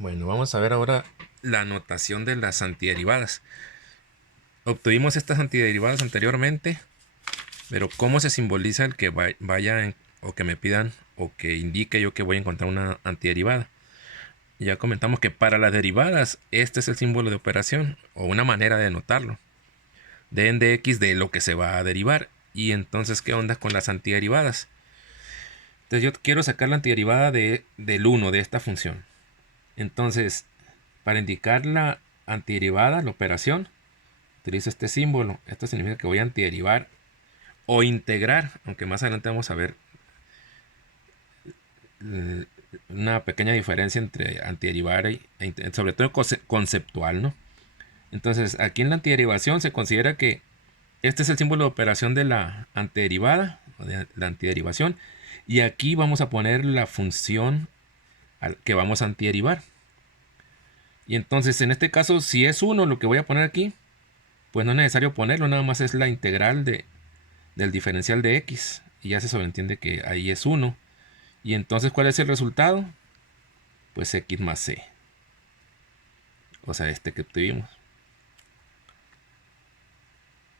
Bueno, vamos a ver ahora la notación de las antiderivadas. Obtuvimos estas antiderivadas anteriormente, pero ¿cómo se simboliza el que o que me pidan o que indique yo que voy a encontrar una antiderivada? Ya comentamos que para las derivadas este es el símbolo de operación o una manera de notarlo. dn de x de lo que se va a derivar. Y entonces, ¿qué onda con las antiderivadas? Entonces yo quiero sacar la antiderivada del 1 de esta función. Entonces, para indicar la antiderivada, la operación, utilizo este símbolo. Esto significa que voy a antiderivar o integrar, aunque más adelante vamos a ver una pequeña diferencia entre antiderivar sobre todo conceptual, ¿no? Entonces, aquí en la antiderivación se considera que este es el símbolo de operación de la antiderivada o de la antiderivación. Y aquí vamos a poner la función que vamos a antiderivar. Y entonces, en este caso, si es 1 lo que voy a poner aquí, pues no es necesario ponerlo, nada más es la integral del diferencial de x. Y ya se sobreentiende que ahí es 1. Y entonces, ¿cuál es el resultado? Pues x más c. O sea, este que obtuvimos.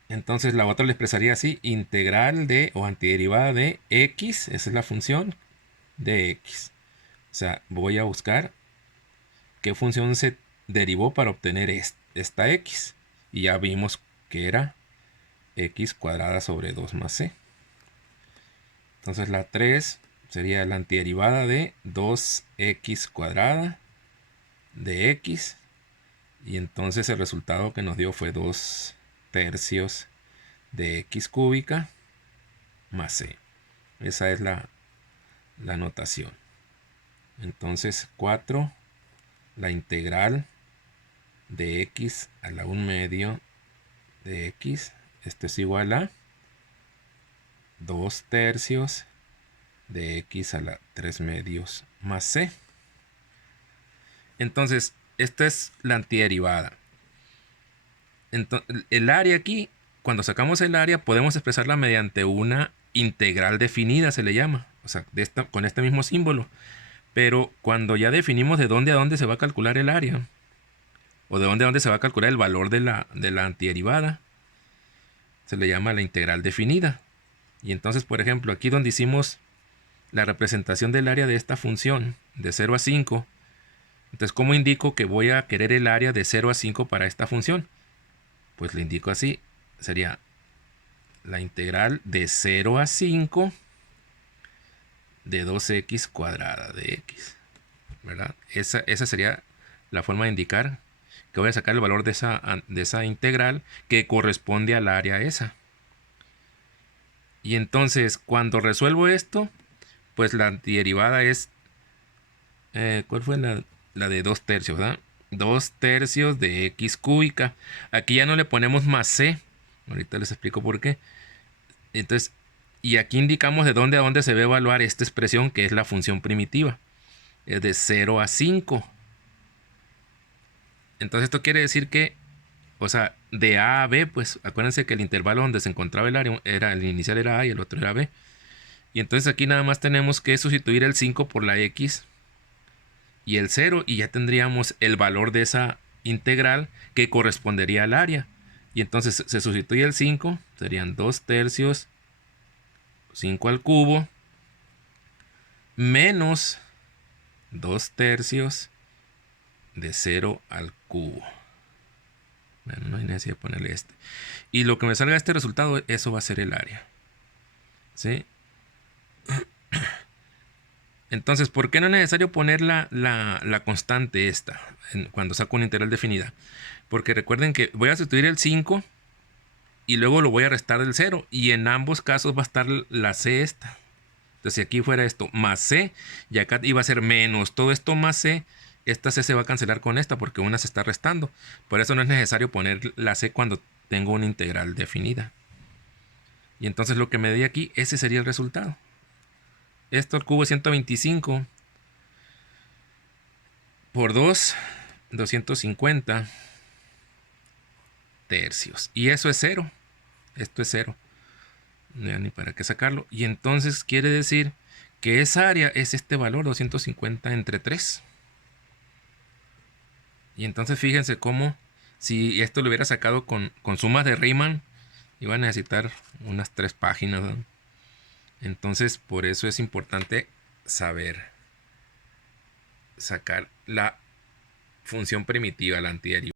Entonces la otra le expresaría así: integral de o antiderivada de x, esa es la función de x. O sea, voy a buscar qué función se derivó para obtener esta x. Y ya vimos que era x cuadrada sobre 2 más c. Entonces la 3 sería la antiderivada de 2x cuadrada de x. Y entonces el resultado que nos dio fue 2 tercios de x cúbica más c. Esa es la notación. Entonces 4, la integral de x a la 1 medio de x. Esto es igual a 2 tercios de x a la 3 medios más c. Entonces, esta es la antiderivada. Entonces, el área aquí, cuando sacamos el área, podemos expresarla mediante una integral definida, se le llama. O sea, con este mismo símbolo. Pero cuando ya definimos de dónde a dónde se va a calcular el área, o de dónde a dónde se va a calcular el valor de la antiderivada, se le llama la integral definida. Y entonces, por ejemplo, aquí donde hicimos la representación del área de esta función de 0 a 5, entonces, ¿cómo indico que voy a querer el área de 0 a 5 para esta función? Pues le indico así. Sería la integral de 0 a 5 de 2x cuadrada de x. ¿Verdad? Esa sería la forma de indicar que voy a sacar el valor de esa integral que corresponde al área esa. Y entonces, cuando resuelvo esto, pues la antiderivada es... ¿cuál fue la de 2 tercios, ¿verdad? 2 tercios de x cúbica. Aquí ya no le ponemos más c. Ahorita les explico por qué. Entonces, y aquí indicamos de dónde a dónde se va a evaluar esta expresión, que es la función primitiva. Es de 0 a 5. Entonces esto quiere decir que, o sea, de A a B, pues acuérdense que el intervalo donde se encontraba el área, el inicial era A y el otro era B. Y entonces aquí nada más tenemos que sustituir el 5 por la X y el 0 y ya tendríamos el valor de esa integral que correspondería al área. Y entonces se sustituye el 5, serían 2 tercios, 5 al cubo, menos 2 tercios de 0 al cubo. Bueno, no hay necesidad de ponerle este. Y lo que me salga este resultado, eso va a ser el área. ¿Sí? Entonces, ¿por qué no es necesario poner la constante esta cuando saco una integral definida? Porque recuerden que voy a sustituir el 5 y luego lo voy a restar del 0. Y en ambos casos va a estar la c esta. Entonces, si aquí fuera esto más c, y acá iba a ser menos todo esto más c, esta c se va a cancelar con esta porque una se está restando. Por eso no es necesario poner la c cuando tengo una integral definida. Y entonces lo que me di aquí, ese sería el resultado. Esto al cubo es 125 por 2, 250 tercios. Y eso es 0. Esto es 0. No hay ni para qué sacarlo. Y entonces quiere decir que esa área es este valor, 250 entre 3. Y entonces fíjense cómo si esto lo hubiera sacado con sumas de Riemann, iba a necesitar unas 3 páginas, ¿no? Entonces por eso es importante saber sacar la función primitiva, la antiderivada.